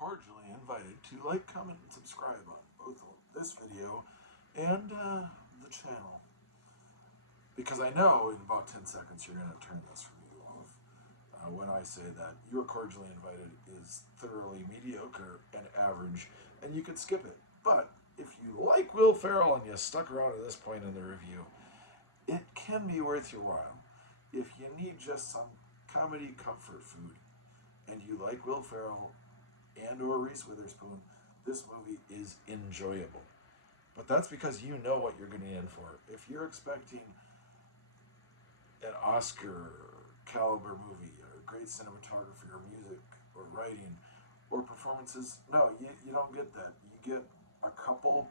cordially invited to like, comment, and subscribe on both this video and the channel. Because I know in about 10 seconds you're going to turn this review off when I say that You're Cordially Invited is thoroughly mediocre and average, and you could skip it. But if you like Will Ferrell and you stuck around to this point in the review, it can be worth your while. If you need just some comedy comfort food and you like Will Ferrell and or Reese Witherspoon, this movie is enjoyable. But that's because you know what you're getting in for. If you're expecting an Oscar caliber movie, or great cinematography, or music, or writing, or performances, no, you don't get that. You get a couple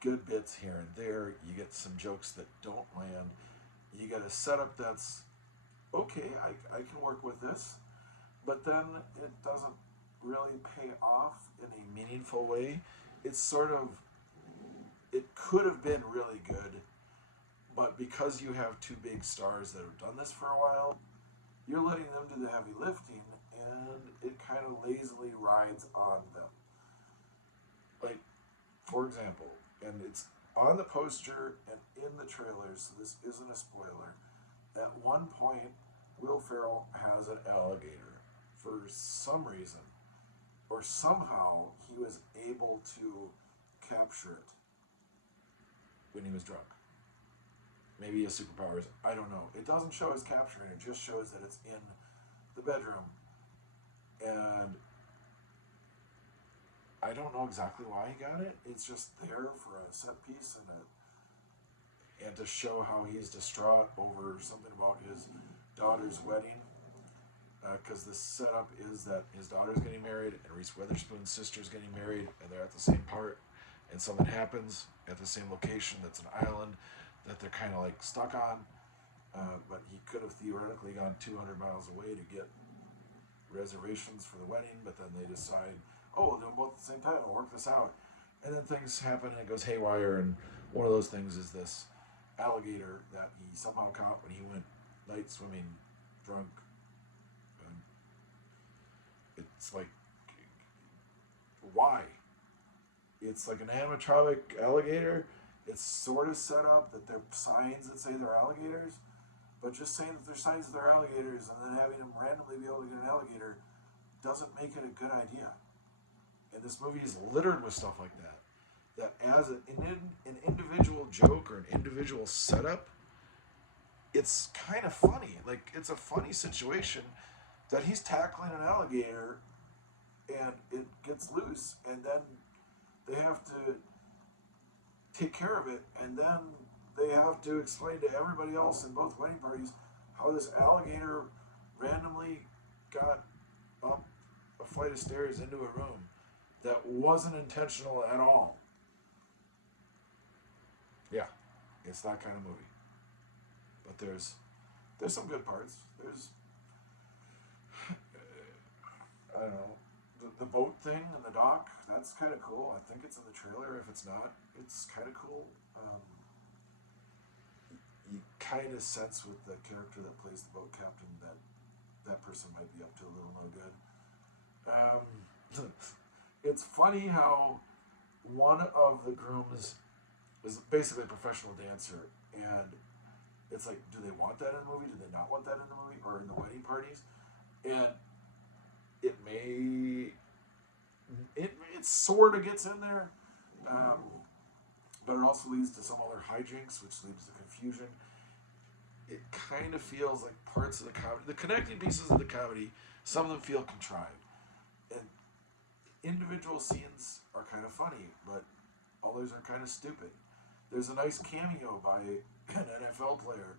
good bits here and there. You get some jokes that don't land. You get a setup that's okay, I can work with this, but then it doesn't really pay off in a meaningful way. It's sort of, it could have been really good, but because you have two big stars that have done this for a while, you're letting them do the heavy lifting, and it kind of lazily rides on them. Like, for example, and it's on the poster and in the trailers, so this isn't a spoiler, at one point, Will Ferrell has an alligator for some reason, or somehow he was able to capture it when he was drunk. Maybe his superpowers, I don't know. It doesn't show his capturing, it just shows that it's in the bedroom. And I don't know exactly why he got it. It's just there for a set piece and to show how he's distraught over something about his daughter's wedding. Because the setup is that his daughter's getting married and Reese Witherspoon's sister's getting married, and they're at the same part, and something happens at the same location that's an island that they're kind of like stuck on. But he could have theoretically gone 200 miles away to get reservations for the wedding, but then they decide, oh, we'll do them both at the same time, we'll work this out. And then things happen and it goes haywire, and one of those things is this alligator that he somehow caught when he went night swimming drunk. It's like, why? It's like an animatronic alligator. It's sort of set up that they're signs that say they're alligators, but just saying that they're signs that they're alligators and then having them randomly be able to get an alligator doesn't make it a good idea. And this movie is littered with stuff like that. That as an individual joke or an individual setup, it's kind of funny. Like, it's a funny situation that he's tackling an alligator and it gets loose, and then they have to take care of it, and then they have to explain to everybody else in both wedding parties how this alligator randomly got up a flight of stairs into a room that wasn't intentional at all. Yeah, it's that kind of movie. But there's some good parts. There's I don't know, the boat thing in the dock, that's kind of cool. I think it's in the trailer. If it's not, it's kind of cool. You kind of sense with the character that plays the boat captain that that person might be up to a little no good. It's funny how one of the grooms is basically a professional dancer, and it's like, do they want that in the movie? Do they not want that in the movie or in the wedding parties? And it sort of gets in there, but it also leads to some other hijinks, which leads to confusion. It kind of feels like parts of the comedy, the connecting pieces of the comedy, some of them feel contrived, and individual scenes are kind of funny, but others are kind of stupid. There's a nice cameo by an NFL player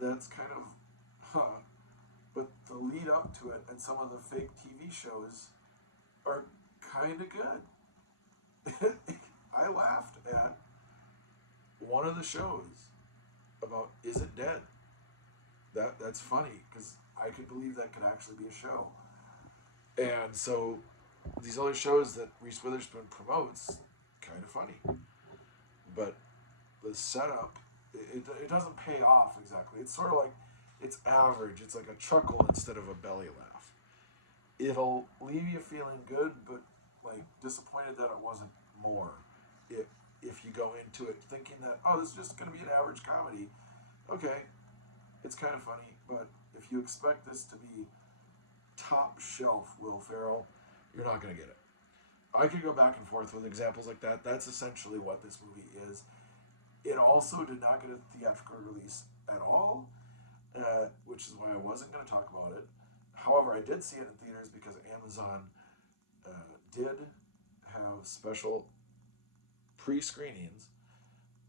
that's kind of, but the lead up to it and some of the fake TV shows are kind of good. I laughed at one of the shows about Is It Dead? That's funny, because I could believe that could actually be a show. And so these other shows that Reese Witherspoon promotes, kind of funny. But the setup, it doesn't pay off exactly. It's sort of like, it's average. It's like a chuckle instead of a belly laugh. it'll leave you feeling good, but like disappointed that it wasn't more. If if you go into it thinking that, oh, this is just going to be an average comedy, okay, it's kind of funny, but if you expect this to be top shelf Will Ferrell, you're not going to get it. I could go back and forth with examples like that. That's essentially what this movie is. It also did not get a theatrical release at all, which is why I wasn't going to talk about it. However, I did see it in theaters because Amazon did have special pre-screenings,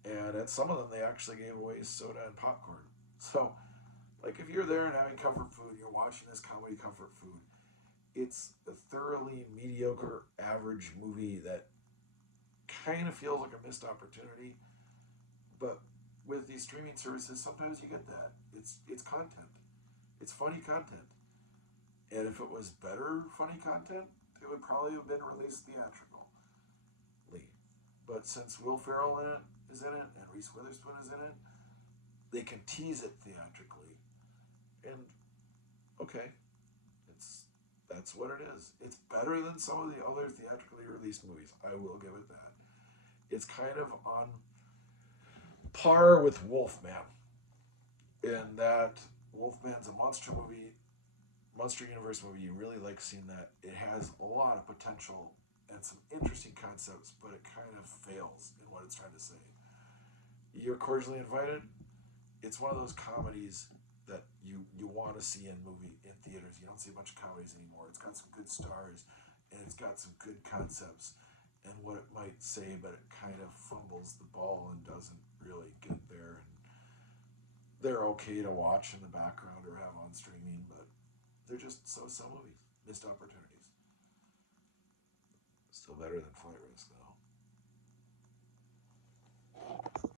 and at some of them they actually gave away soda and popcorn. So, like if you're there and having comfort food, you're watching this comedy comfort food. It's a thoroughly mediocre, average movie that kind of feels like a missed opportunity. But with these streaming services, sometimes you get that. It's content. It's funny content. And if it was better funny content, it would probably have been released theatrically. But since Will Ferrell is in it and Reese Witherspoon is in it, they can tease it theatrically. And okay, it's that's what it is. It's better than some of the other theatrically released movies. I will give it that. It's kind of on par with Wolfman in that Wolfman's a monster movie, monster universe movie. You really like seeing that. It has a lot of potential and some interesting concepts, but it kind of fails in what it's trying to say. You're Cordially Invited. It's one of those comedies that you want to see in theaters. You don't see a bunch of comedies anymore. It's got some good stars, and it's got some good concepts and what it might say, but it kind of fumbles the ball and doesn't really get there. And they're okay to watch in the background or have on streaming, but they're just so movies, missed opportunities. Still better than Flight Risk though.